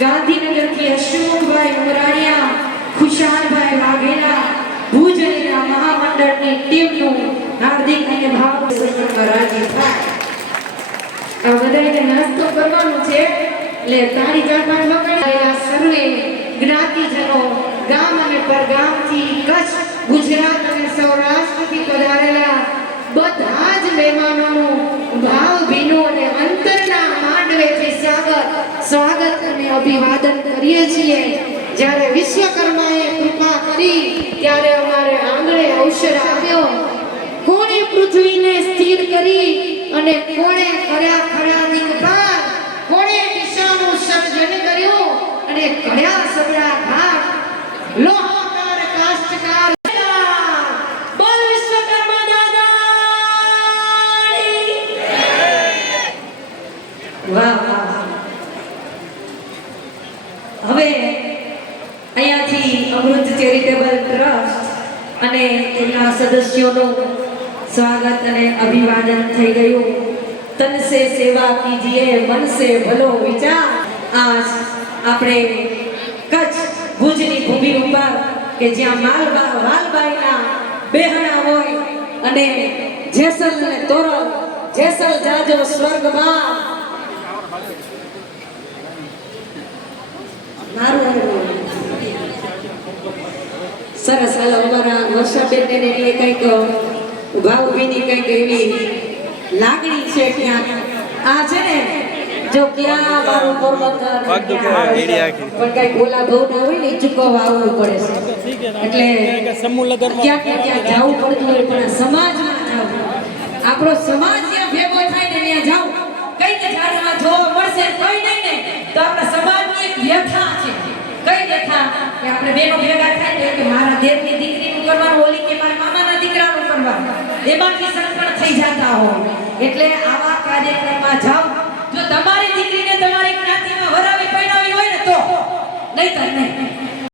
ગાંધીનગરથી અશોકભાઈ ઉમરાણિયા ખુશાલભાઈ વાઘેલા ભુજ મહામંડળની ટીમનું હાર્દિક અને ભાવપૂર્વક રાજી થાય. આ બધાને નાસ્તો કરવાનો છે, એટલે તારી ચાપાણ વગાડેલા સર્વે જ્ઞાતિજનો, ગામ અને પરગામથી કચ્છ, ગુજરાત અને સૌરાષ્ટ્રથી પધારેલા બધા જ મહેમાનોનું ભાવભીનું અને અંતરના માંડવેથી સ્વાગત સ્વાગત અને અભિવાદન કરીએ છીએ. જ્યારે વિશ્વકર્માએ કૃપા કરી, ત્યારે અમારે આંગણે અવસર આવ્યો કોણે પૃથ્વીને સ્થિર કરી અને કોણે ખરા ખરા દિગપાર કોણે દિશાનું સર્જન કર્યું અને કયા સગડા ઘાટ લોહકાર, કાષ્ટકાર વિશ્વકર્મા વાહ હવે અહીંયાથી અમૃત ચેરિટેબલ ટ્રસ્ટ અને એમના સદસ્યોનું સ્વાગત અને અભિવાદન થઈ ગયું તન સે સેવા કીજીએ મન સે ભલો વિચાર આજ આપણે કચ્છ ભુજની ભૂમિ ઉપર કે જ્યાં માલબા વાલબાઈના બેહણા હોય અને જેસલ ને તોરલ જેસલ જાજો સ્વર્ગમાં. સરસ હાલો અમારા વર્ષાબેન ને એ કંઈક ભાવભીની કંઈક એવી લાગણી છે ક્યાંક આ છે ને જો ક્યાં મારું પોરબંદર. પણ કંઈક ઓલા બહુ ના હોય ને ચૂકવવા આવવું પડે છે. એટલે ક્યાં ક્યાં ક્યાં જવું પડતું હોય પણ સમાજમાં આપણો સમાજ જ્યાં ભેગો થાય ને ત્યાં જાવ કઈ કે જાણવા જોવા મળશે કોઈ નહીં ને તો આપણા સમાજની એક વ્યથા છે કઈ વ્યથા કે આપણે બેનો ભેગા થાય ને કે મારા દેવની દીકરીનું કરવાનું હોલી કે મારા મામાના દીકરાનું કરવાનું. એમાંથી સંકળ થઈ જતા હોય. એટલે આવા કાર્યક્રમમાં જાઓ. જો તમારી દીકરીને તમારી જ્ઞાતિમાં વરાવી પહેરાવી હોય ને તો નહીં તો નહીં.